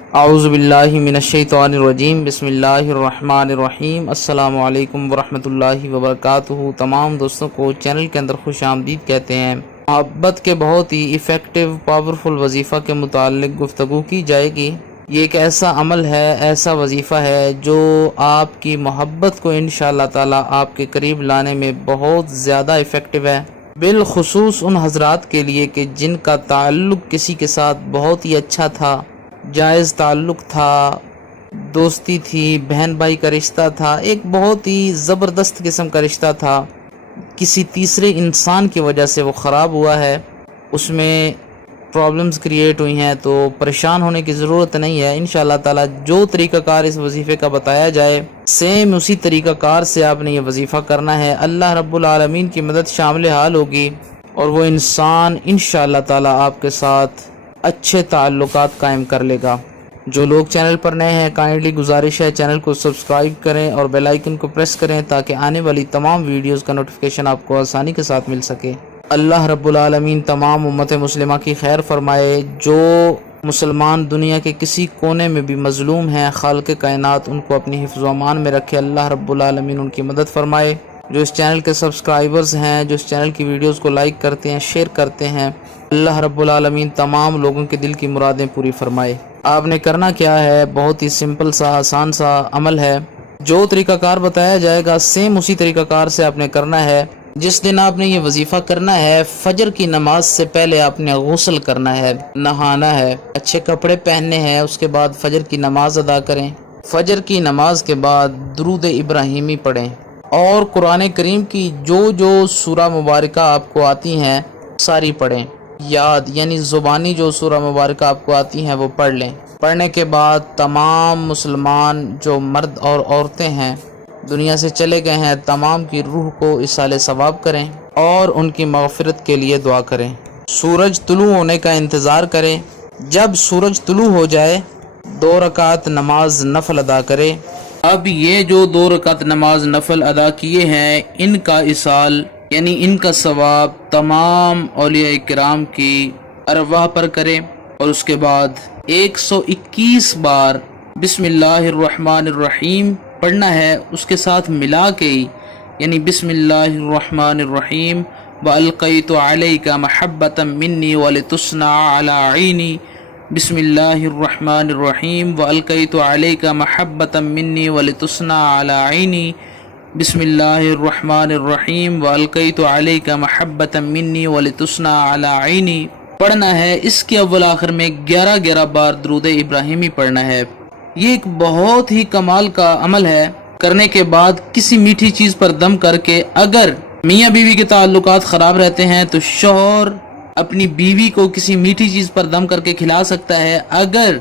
اعوذ باللہ من الشیطان الرجیم، بسم اللہ الرحمن الرحیم۔ السلام علیکم ورحمۃ اللہ وبرکاتہ۔ تمام دوستوں کو چینل کے اندر خوش آمدید کہتے ہیں۔ محبت کے بہت ہی ایفیکٹو پاورفل وظیفہ کے متعلق گفتگو کی جائے گی۔ یہ ایک ایسا عمل ہے، ایسا وظیفہ ہے جو آپ کی محبت کو انشاءاللہ تعالی آپ کے قریب لانے میں بہت زیادہ ایفیکٹو ہے، بالخصوص ان حضرات کے لیے کہ جن کا تعلق کسی کے ساتھ بہت ہی اچھا تھا، جائز تعلق تھا، دوستی تھی، بہن بھائی کا رشتہ تھا، ایک بہت ہی زبردست قسم کا رشتہ تھا، کسی تیسرے انسان کی وجہ سے وہ خراب ہوا ہے، اس میں پرابلمز کریٹ ہوئی ہیں، تو پریشان ہونے کی ضرورت نہیں ہے۔ انشاءاللہ تعالی جو طریقہ کار اس وظیفے کا بتایا جائے، سیم اسی طریقہ کار سے آپ نے یہ وظیفہ کرنا ہے۔ اللہ رب العالمین کی مدد شامل حال ہوگی اور وہ انسان انشاءاللہ تعالی آپ کے ساتھ اچھے تعلقات قائم کر لے گا۔ جو لوگ چینل پر نئے ہیں، کائنڈلی گزارش ہے چینل کو سبسکرائب کریں اور بیل آئیکن کو پریس کریں تاکہ آنے والی تمام ویڈیوز کا نوٹیفیکیشن آپ کو آسانی کے ساتھ مل سکے۔ اللہ رب العالمین تمام امت مسلمہ کی خیر فرمائے۔ جو مسلمان دنیا کے کسی کونے میں بھی مظلوم ہیں، خالق کائنات ان کو اپنی حفظ و امان میں رکھے، اللہ رب العالمین ان کی مدد فرمائے۔ جو اس چینل کے سبسکرائبرز ہیں، جو اس چینل کی ویڈیوز کو لائک کرتے ہیں، شیئر کرتے ہیں، اللہ رب العالمین تمام لوگوں کے دل کی مرادیں پوری فرمائے۔ آپ نے کرنا کیا ہے، بہت ہی سمپل سا آسان سا عمل ہے۔ جو طریقہ کار بتایا جائے گا سیم اسی طریقہ کار سے آپ نے کرنا ہے۔ جس دن آپ نے یہ وظیفہ کرنا ہے، فجر کی نماز سے پہلے آپ نے غسل کرنا ہے، نہانا ہے، اچھے کپڑے پہننے ہیں، اس کے بعد فجر کی نماز ادا کریں۔ فجر کی نماز کے بعد درود ابراہیمی پڑھیں اور قرآن کریم کی جو سورہ مبارکہ آپ کو آتی ہیں ساری پڑھیں، یاد یعنی زبانی جو سورہ مبارکہ آپ کو آتی ہیں وہ پڑھ لیں۔ پڑھنے کے بعد تمام مسلمان جو مرد اور عورتیں ہیں دنیا سے چلے گئے ہیں، تمام کی روح کو اصال ثواب کریں اور ان کی مغفرت کے لیے دعا کریں۔ سورج طلوع ہونے کا انتظار کریں۔ جب سورج طلوع ہو جائے 2 رکعت نماز نفل ادا کرے۔ اب یہ جو 2 رکعت نماز نفل ادا کیے ہیں، ان کا اصال یعنی ان کا ثواب تمام اولیاء کرام کی ارواح پر کریں، اور اس کے بعد 121 بار بسم اللہ الرحمن الرحیم پڑھنا ہے، اس کے ساتھ ملا کے یعنی بسم اللہ الرحمن الرحیم وَأَلْقَيْتُ عَلَيْكَ مَحَبَّةً مِّنِّي وَلِتُصْنَعَ عَلَىٰ عَيْنِي بسم اللہ الرحمن الرحیم وَأَلْقَيْتُ عَلَيْكَ مَحَبَّةً مِّنِّي وَلِتُصْنَعَ عَلَىٰ عَيْنِي بسم اللہ الرحمن الرحیم وَأَلْقَيْتُ عَلَيْكَ مَحَبَّةً مِّنِّي وَلِتُصْنَعَ عَلَىٰ عَيْنِي پڑھنا ہے۔ اس کے اول آخر میں 11 بار درود ابراہیمی پڑھنا ہے۔ یہ ایک بہت ہی کمال کا عمل ہے۔ کرنے کے بعد کسی میٹھی چیز پر دم کر کے، اگر میاں بیوی کے تعلقات خراب رہتے ہیں تو شوہر اپنی بیوی کو کسی میٹھی چیز پر دم کر کے کھلا سکتا ہے۔ اگر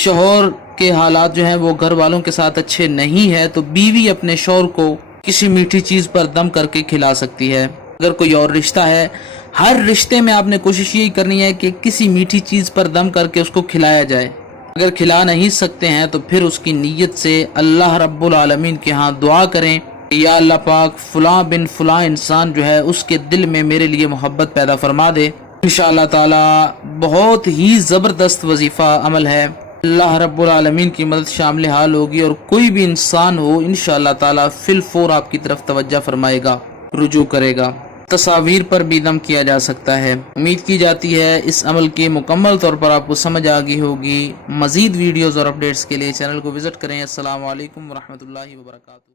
شوہر کے حالات جو ہیں وہ گھر والوں کے ساتھ اچھے نہیں ہے تو بیوی اپنے شوہر کو کسی میٹھی چیز پر دم کر کے کھلا سکتی ہے۔ اگر کوئی اور رشتہ ہے، ہر رشتے میں آپ نے کوشش یہی کرنی ہے کہ کسی میٹھی چیز پر دم کر کے اس کو کھلایا جائے۔ اگر کھلا نہیں سکتے ہیں تو پھر اس کی نیت سے اللہ رب العالمین کے ہاں دعا کریں، یا اللہ پاک فلاں بن فلاں انسان جو ہے اس کے دل میں میرے لیے محبت پیدا فرما دے۔ انشاءاللہ تعالی بہت ہی زبردست وظیفہ عمل ہے۔ اللہ رب العالمین کی مدد شامل حال ہوگی اور کوئی بھی انسان ہو انشاءاللہ تعالی فی الفور آپ کی طرف توجہ فرمائے گا، رجوع کرے گا۔ تصاویر پر بھی دم کیا جا سکتا ہے۔ امید کی جاتی ہے اس عمل کی مکمل طور پر آپ کو سمجھ آ گئی ہوگی۔ مزید ویڈیوز اور اپڈیٹس کے لیے چینل کو وزٹ کریں۔ السلام علیکم ورحمۃ اللہ وبرکاتہ۔